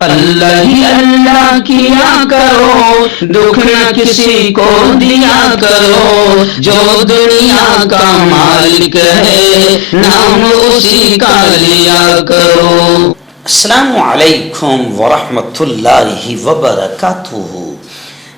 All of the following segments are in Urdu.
اللہ ہی اللہ کیا کرو، دکھ نہ کسی کو دیا کرو، جو دنیا کا مالک ہے نام اسی کا لیا کرو۔ السلام علیکم ورحمۃ اللہ وبرکاتہ۔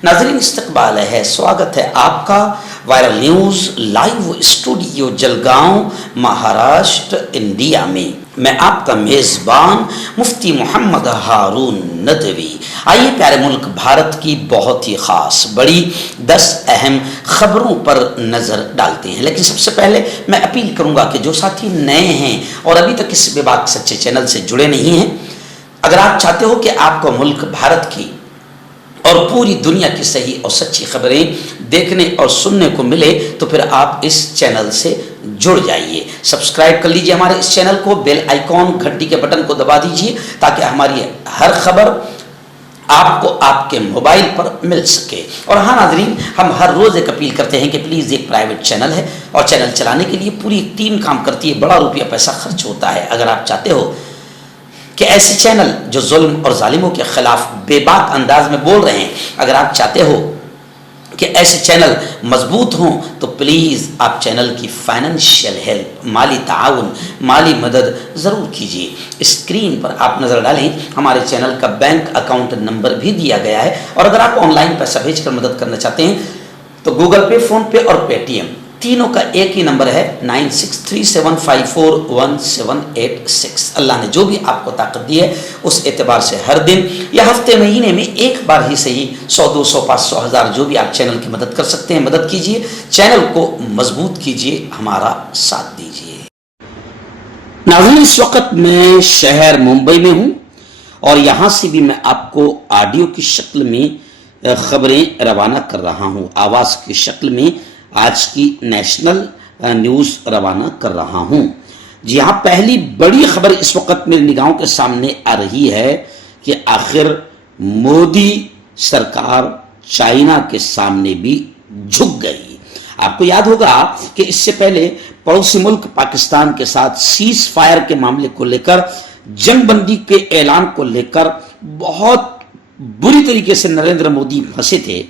ناظرین استقبال ہے، سواگت ہے آپ کا viral news live studio Jalgaon Maharashtra India میں۔ میں آپ کا میزبان مفتی محمد ہارون ندوی۔ آئیے پیارے ملک بھارت کی بہت ہی خاص بڑی 10 اہم خبروں پر نظر ڈالتے ہیں، لیکن سب سے پہلے میں اپیل کروں گا کہ جو ساتھی نئے ہیں اور ابھی تک اس بے باک سچے چینل سے جڑے نہیں ہیں، اگر آپ چاہتے ہو کہ آپ کو ملک بھارت کی اور پوری دنیا کی صحیح اور سچی خبریں دیکھنے اور سننے کو ملے تو پھر آپ اس چینل سے جڑ جائیے، سبسکرائب کر لیجئے ہمارے اس چینل کو، بیل آئیکن گھنٹی کے بٹن کو دبا دیجئے تاکہ ہماری ہر خبر آپ کو آپ کے موبائل پر مل سکے۔ اور ہاں ناظرین، ہم ہر روز ایک اپیل کرتے ہیں کہ پلیز ایک پرائیویٹ چینل ہے اور چینل چلانے کے لیے پوری ٹیم کام کرتی ہے، بڑا روپیہ پیسہ خرچ ہوتا ہے۔ اگر آپ چاہتے ہو کہ ایسے چینل جو ظلم اور ظالموں کے خلاف بے باک انداز میں بول رہے ہیں، اگر آپ چاہتے ہو کہ ایسے چینل مضبوط ہوں تو پلیز آپ چینل کی فائنینشیل ہیلپ، مالی تعاون، مالی مدد ضرور کیجیے۔ اسکرین پر آپ نظر ڈالیں، ہمارے چینل کا بینک اکاؤنٹ نمبر بھی دیا گیا ہے، اور اگر آپ آن لائن پیسہ بھیج کر مدد کرنا چاہتے ہیں تو گوگل پے، فون پے اور پے ٹی ایم تینوں کا ایک ہی نمبر ہے 9637541786۔ اللہ نے جو بھی آپ کو طاقت دی ہے اس اعتبار سے ہر دن یا ہفتے مہینے میں ایک بار ہی صحیح 100 200 500 1000 جو بھی آپ چینل کی مدد کر سکتے ہیں مدد کیجیے، چینل کو مضبوط کیجیے، ہمارا ساتھ دیجیے۔ ناظرین، اس وقت میں شہر ممبئی میں ہوں اور یہاں سے بھی میں آپ کو آڈیو کی شکل میں خبریں روانہ کر رہا ہوں، آواز کی شکل میں آج کی نیشنل نیوز روانہ کر رہا ہوں۔ جی ہاں، پہلی بڑی خبر اس وقت میری نگاہوں کے سامنے آ رہی ہے کہ آخر مودی سرکار چائنا کے سامنے بھی جھک گئی۔ آپ کو یاد ہوگا کہ اس سے پہلے پڑوسی ملک پاکستان کے ساتھ سیز فائر کے معاملے کو لے کر، جنگ بندی کے اعلان کو لے کر بہت بری طریقے سے نریندر مودی پھنسے تھے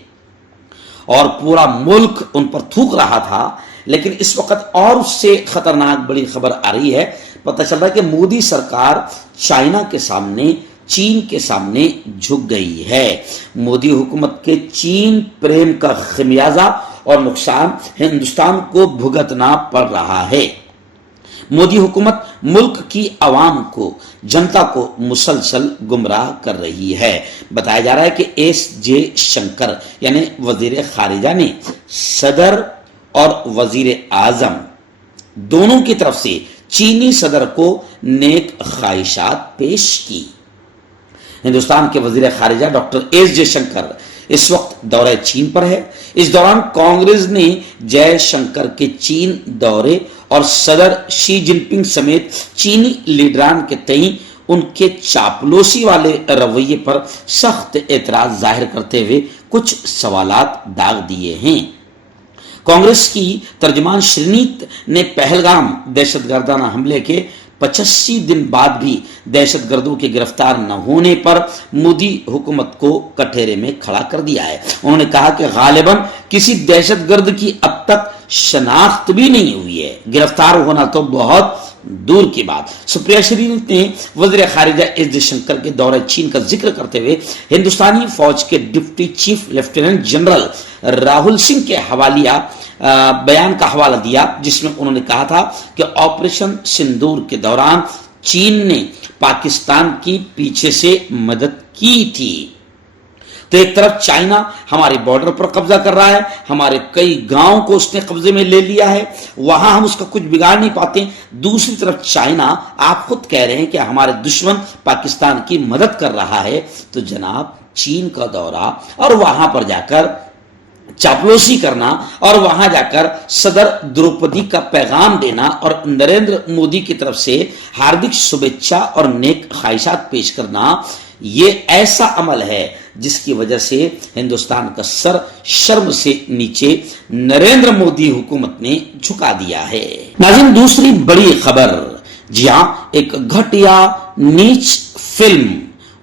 اور پورا ملک ان پر تھوک رہا تھا، لیکن اس وقت اور اس سے خطرناک بڑی خبر آ رہی ہے۔ پتہ چل رہا ہے کہ مودی سرکار چائنا کے سامنے، چین کے سامنے جھک گئی ہے۔ مودی حکومت کے چین پریم کا خمیازہ اور نقصان ہندوستان کو بھگتنا پڑ رہا ہے۔ مودی حکومت ملک کی عوام کو، جنتا کو مسلسل گمراہ کر رہی ہے۔ بتایا جا رہا ہے کہ ایس جے شنکر یعنی وزیر خارجہ نے صدر اور وزیر اعظم دونوں کی طرف سے چینی صدر کو نیک خواہشات پیش کی۔ ہندوستان کے وزیر خارجہ ڈاکٹر ایس جے شنکر اس وقت دورہ چین پر ہے۔ اس دوران کانگریس نے جے شنکر کے چین دورے اور صدر شی جن پنگ سمیت چینی لیڈران کے تئیں ان کے چاپلوسی والے رویے پر سخت اعتراض ظاہر کرتے ہوئے کچھ سوالات داغ دیے ہیں۔ کانگریس کی ترجمان شرینیت نے پہلگام دہشت گردانہ حملے کے 85 دن بعد بھی دہشت گردوں کے گرفتار نہ ہونے پر مودی حکومت کو کٹہرے میں کھڑا کر دیا ہے۔ انہوں نے کہا کہ غالباً کسی دہشت گرد کی اب تک شناخت بھی نہیں ہوئی ہے، گرفتار ہونا تو بہت دور کی بات۔ سپریا شرینیت نے وزیر خارجہ ایس جے شنکر کے دورہ چین کا ذکر کرتے ہوئے ہندوستانی فوج کے deputy chief lieutenant general Rahul Singh کے حوالیہ بیان کا حوالہ دیا، جس میں انہوں نے کہا تھا کہ آپریشن سندور کے دوران چین نے پاکستان کی پیچھے سے مدد کی تھی۔ تو ایک طرف چائنا ہمارے بارڈر پر قبضہ کر رہا ہے، ہمارے کئی گاؤں کو اس نے قبضے میں لے لیا ہے، وہاں ہم اس کا کچھ بگاڑ نہیں پاتے۔ دوسری طرف چائنا، آپ خود کہہ رہے ہیں کہ ہمارے دشمن پاکستان کی مدد کر رہا ہے، تو جناب چین کا دورہ اور وہاں پر جا کر چاپلوسی کرنا اور وہاں جا کر صدر دروپدی کا پیغام دینا اور نریندر مودی کی طرف سے ہاردک شبھیچھا اور نیک خواہشات پیش کرنا، یہ ایسا عمل ہے جس کی وجہ سے ہندوستان کا سر شرم سے نیچے نریندر مودی حکومت نے جھکا دیا ہے۔ ناظرین، دوسری بڑی خبر، جی ہاں، ایک گھٹیا نیچ فلم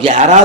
11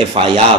FIR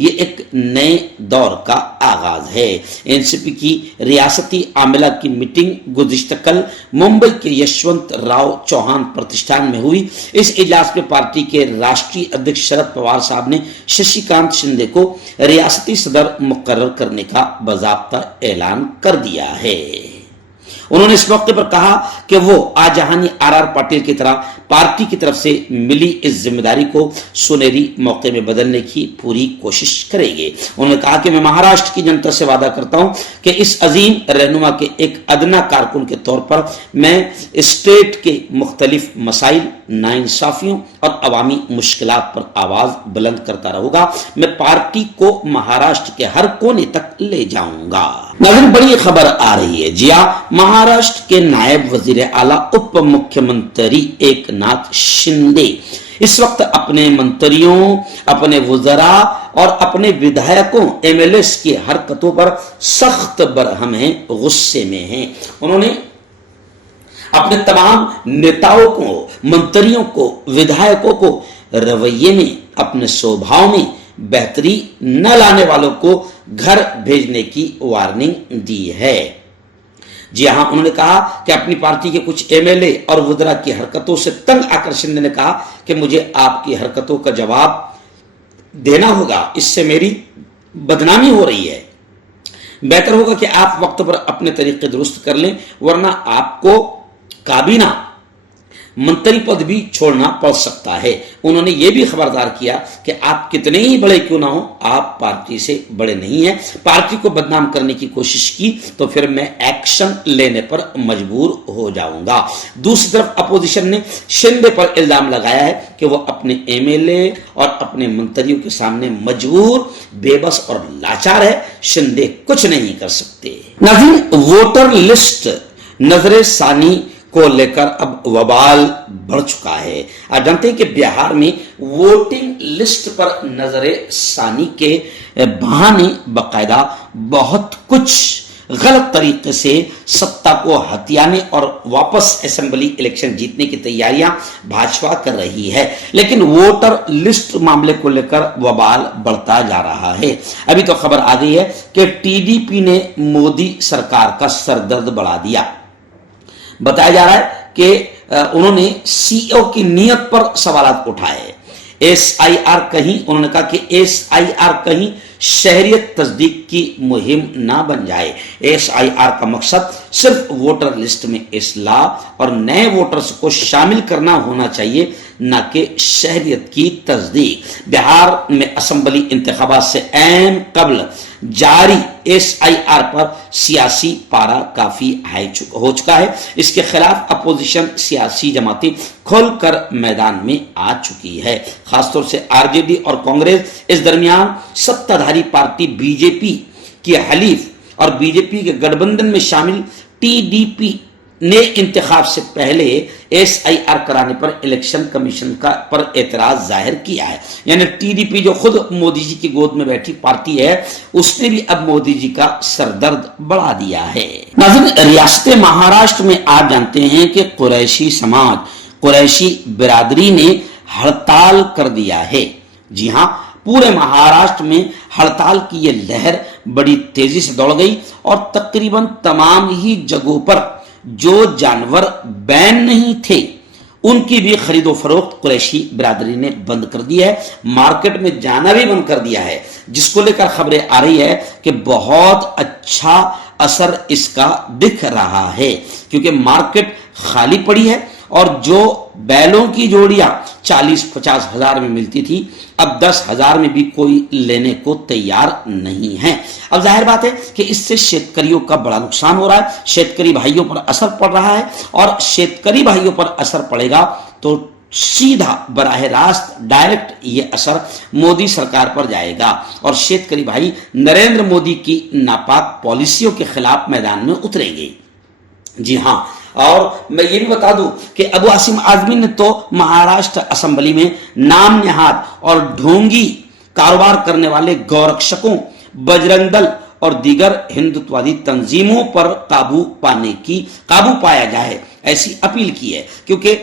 یہ ایک نئے دور کا آغاز ہے۔ NCP کی ریاستی عاملہ کی میٹنگ گزشتہ کل ممبئی کے یشونت راؤ چوہان پرتشٹھان میں ہوئی۔ اس اجلاس میں پارٹی کے راشٹری ادھیکش شرد پوار صاحب نے ششی کانت شندے کو ریاستی صدر مقرر کرنے کا باضابطہ اعلان کر دیا ہے۔ انہوں نے اس موقع پر کہا کہ وہ آجہانی RR پاٹل کی طرح پارٹی کی طرف سے ملی اس ذمہ داری کو سنہری موقع میں بدلنے کی پوری کوشش کریں گے۔ انہوں نے کہا کہ میں مہاراشٹر کی جنتا سے وعدہ کرتا ہوں کہ اس عظیم رہنما کے ایک ادنا کارکن کے طور پر میں اسٹیٹ کے مختلف مسائل، ناانصافیوں اور عوامی مشکلات پر آواز بلند کرتا رہوں گا۔ میں پارٹی کو مہاراشٹر کے ہر کونے تک لے جاؤں گا۔ ناظرین، بڑی خبر آ رہی ہے۔ جی ہاں، مہاراشٹر کے نائب وزیر اعلیٰ اپ مکھیہ منتری ایک ناتھ شندے اس وقت اپنے منتریوں، اپنے وزراء اور اپنے ودھایکوں MLAs کی حرکتوں پر سخت برہم ہیں، غصے میں ہیں۔ انہوں نے اپنے تمام نیتاؤں کو، منتریوں کو، ودھایکوں کو رویے میں، اپنے سوبھاؤ میں بہتری نہ لانے والوں کو گھر بھیجنے کی وارننگ دی ہے۔ جی ہاں، انہوں نے کہا کہ اپنی پارٹی کے کچھ MLA اور وزراء کی حرکتوں سے تنگ آ کر شندے نے کہا کہ مجھے آپ کی حرکتوں کا جواب دینا ہوگا، اس سے میری بدنامی ہو رہی ہے۔ بہتر ہوگا کہ آپ وقت پر اپنے طریقے درست کر لیں، ورنہ آپ کو کابینہ منتری پد بھی چھوڑنا پڑ سکتا ہے۔ انہوں نے یہ بھی خبردار کیا کہ آپ کتنے ہی بڑے کیوں نہ ہوں، آپ پارٹی سے بڑے نہیں ہیں۔ پارٹی کو بدنام کرنے کی کوشش کی تو پھر میں ایکشن لینے پر مجبور ہو جاؤں گا۔ دوسری طرف اپوزیشن نے شندے پر الزام لگایا ہے کہ وہ اپنے MLA اور اپنے منتریوں کے سامنے مجبور، بے بس اور لاچار ہے۔ شندے کچھ نہیں کر سکتے۔ ناظرین، ووٹر لسٹ نظر ثانی کو لے کر اب وبال بڑھ چکا ہے۔ آپ جانتے ہیں کہ بہار میں ووٹنگ لسٹ پر نظر ثانی کے بہانے باقاعدہ بہت کچھ غلط طریقے سے ستا کو ہتھیانے اور واپس اسمبلی الیکشن جیتنے کی تیاریاں بھاجپا کر رہی ہے، لیکن ووٹر لسٹ معاملے کو لے کر وبال بڑھتا جا رہا ہے۔ ابھی تو خبر آ گئی ہے کہ TDP نے مودی سرکار کا سردرد بڑھا دیا۔ بتایا جا رہا ہے کہ انہوں نے CEO کی نیت پر سوالات اٹھائے۔ SIR کہیں، انہوں نے کہا کہ SIR کہیں شہریت تصدیق کی مہم نہ بن جائے۔ SIR کا مقصد صرف ووٹر لسٹ میں اصلاح اور نئے ووٹرز کو شامل کرنا ہونا چاہیے، نہ کہ شہریت کی تصدیق۔ بہار میں اسمبلی انتخابات سے عین قبل جاری SIR پر سیاسی پارا کافی ہو چکا ہے۔ اس کے خلاف اپوزیشن سیاسی جماعتیں کھل کر میدان میں آ چکی ہے۔ خاص طور سے RJD اور کانگریس، اس درمیان ستہ دھاری پارٹی BJP کی حلیف اور BJP کے گٹھ بندھن میں شامل TDP نے انتخاب سے پہلے SIR کرانے پر الیکشن کمیشن پر اعتراض ظاہر کیا ہے۔ یعنی TDP جو خود مودی جی کی گود میں بیٹھی پارٹی ہے، اس نے بھی اب مودی جی کا سردرد بڑھا دیا ہے۔ ناظرین، ریاست مہاراشٹر میں آپ جانتے ہیں کہ قریشی سماج، قریشی برادری نے ہڑتال کر دیا ہے۔ جی ہاں، پورے مہاراشٹر میں ہڑتال کی یہ لہر بڑی تیزی سے دوڑ گئی اور تقریباً تمام ہی جگہوں پر جو جانور بین نہیں تھے ان کی بھی خرید و فروخت قریشی برادری نے بند کر دی ہے۔ مارکیٹ میں جانا بھی بند کر دیا ہے، جس کو لے کر خبریں آ رہی ہے کہ بہت اچھا اثر اس کا دکھ رہا ہے، کیونکہ مارکیٹ خالی پڑی ہے اور جو بیلوں کی جوڑیاں 40-50 ہزار میں ملتی تھی اب 10 ہزار میں بھی کوئی لینے کو تیار نہیں ہے۔ اب ظاہر بات ہے کہ اس سے شیتکریوں کا بڑا نقصان ہو رہا ہے، شیتکری بھائیوں پر اثر پڑ رہا ہے، اور شیتکری بھائیوں پر اثر پڑے گا تو سیدھا براہ راست ڈائریکٹ یہ اثر مودی سرکار پر جائے گا اور شیتکری بھائی نریندر مودی کی ناپاک پالیسیوں کے خلاف میدان میں اتریں گے۔ جی ہاں، اور میں یہ بھی بتا دوں کہ ابو عاصم اعظمی نے تو مہاراشٹر اسمبلی میں نام نہاد اور ڈھونگی کاروبار کرنے والے گورکشکوں، بجرنگ دل اور دیگر ہندوتوادی تنظیموں پر قابو پایا جائے ایسی اپیل کی ہے، کیونکہ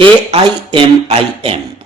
AIMIM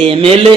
MLA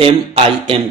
MIM